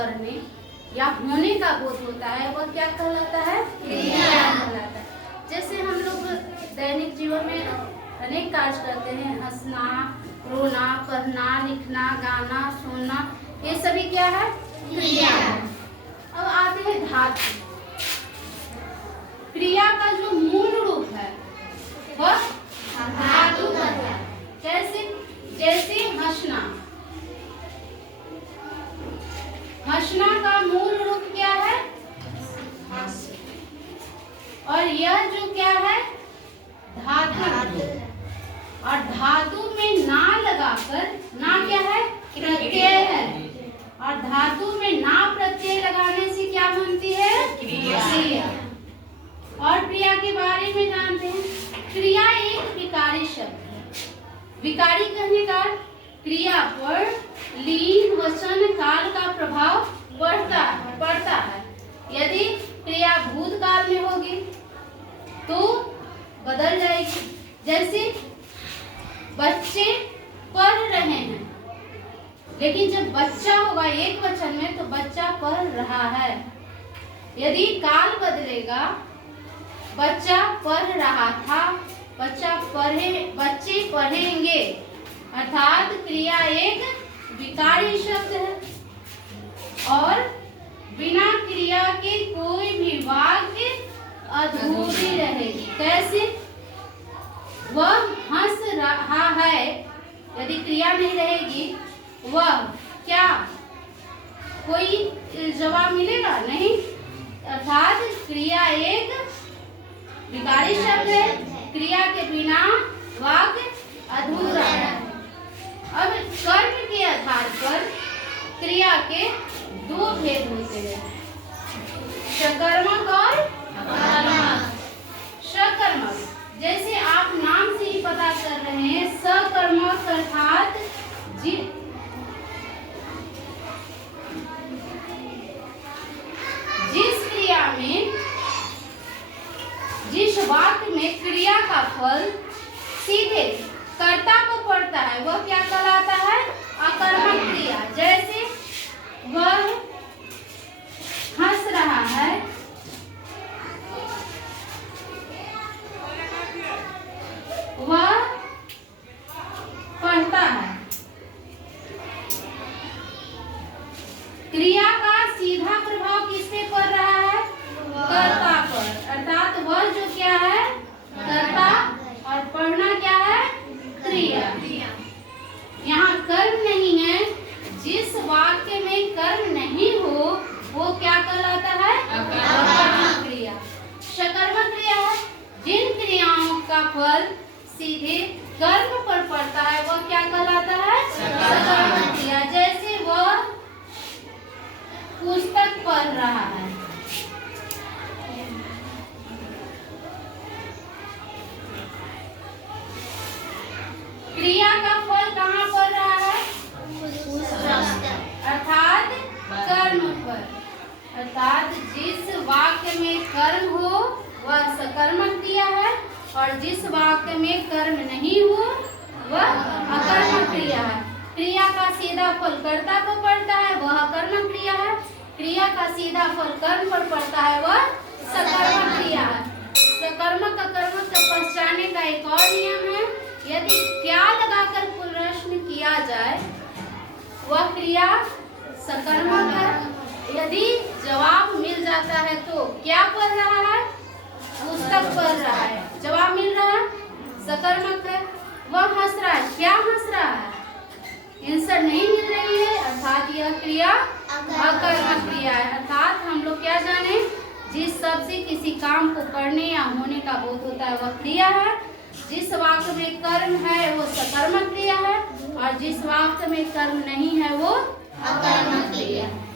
करने या होने का बोध होता है वह क्या कहलाता है? क्रिया कहलाता है। जैसे हम लोग दैनिक जीवन में अनेक कार्य करते हैं, हंसना, रोना, पढ़ना, लिखना, गाना, सोना, ये सभी क्या है? क्रिया है। अब आते हैं धातु। क्रिया का जो मूल रूप है वह धातु का है। जैसे हंसना, हंसना का मूल रूप क्या है? और यह जो क्या है? धातु। और धातु में ना लगाकर, ना क्या है? प्रत्यय है। और धातु में ना प्रत्यय लगाने से क्या बनती है? क्रिया। और क्रिया के बारे में जानते हैं। क्रिया एक विकारी शब्द है। विकारी कहने का क्रिया पर लिंग, वचन, काल का प्रभाव पड़ता है। यदि क्रिया भूतकाल में होगी तो बदल जाएगी। जैसे बच्चे पढ़ रहे हैं, लेकिन जब बच्चा होगा एक वचन में तो बच्चा पढ़ रहा है। यदि काल बदलेगा, बच्चा पढ़ रहा था, बच्चे पढ़ेंगे, अर्थात क्रिया एक विकारी शब्द है। और बिना क्रिया के कोई भी वाक्य अधूरी रहेगी। कैसे? वह हंस रहा है, यदि क्रिया नहीं रहेगी, वह क्या कोई जवाब मिलेगा? नहीं। अर्थात क्रिया एक विकारी शब्द है। क्रिया के बिना वाक्य अधूरा है। अब कर्म के आधार पर क्रिया के दो भेद होते हैं, सकर्मक और अकर्मक। सकर्मक जैसे आप नाम से ही पता कर रहे हैं, सकर्मक अर्थात जिस क्रिया में, जिस वाक्य में क्रिया का फल सीधे कर्ता को पड़ता है वह क्या कहलाता है? अकर्मक क्रिया। जैसे वह हंस रहा है, वह पढ़ता है। क्रिया का सीधा प्रभाव किस पे पड़ रहा है? कर्ता पर। अर्थात वह जो क्या है? कर्ता, और पढ़ना क्या है? क्रिया। यहाँ कर्म नहीं है। जिस वाक्य में कर्म नहीं हो वो क्या कहलाता है? अकर्मक क्रिया। सकर्मक क्रिया है। जिन क्रियाओं का फल सीधे कर्म पर पड़ता है वह क्या कहलाता है? सकर्मक क्रिया। जैसे वह पुस्तक पढ़ रहा है, क्रिया का फल कहाँ पड़ रहा है? अर्थात कर्म पर। अर्थात जिस वाक्य में कर्म हो वह सकर्मक क्रिया है, और जिस वाक्य में कर्म नहीं हो वह अकर्मक क्रिया है। क्रिया का सीधा फल कर्ता को पड़ता है वह अकर्मक क्रिया है। क्रिया का सीधा फल कर्म पर पड़ता है वह सकर्मक क्रिया है। सकर्मक अकर्मक को पहचानने का एक और नियम है। यदि क्या लगाकर प्रश्न किया जाए वह क्रिया सकर्मक है। यदि जवाब मिल जाता है तो क्या पढ़ रहा है? पुस्तक पढ़ रहा है। जवाब मिल रहा है, सकर्मक है। वह हंस रहा है, क्या हंस रहा है? आंसर नहीं मिल रही है, अर्थात यह क्रिया अकर्मक क्रिया है। अर्थात हम लोग क्या जाने, जिस शब्द से किसी काम को करने या होने का बोध होता है वह क्रिया है। जिस वाक्य में कर्म है वो सकर्मक क्रिया है, और जिस वाक्य में कर्म नहीं है वो अकर्मक क्रिया है।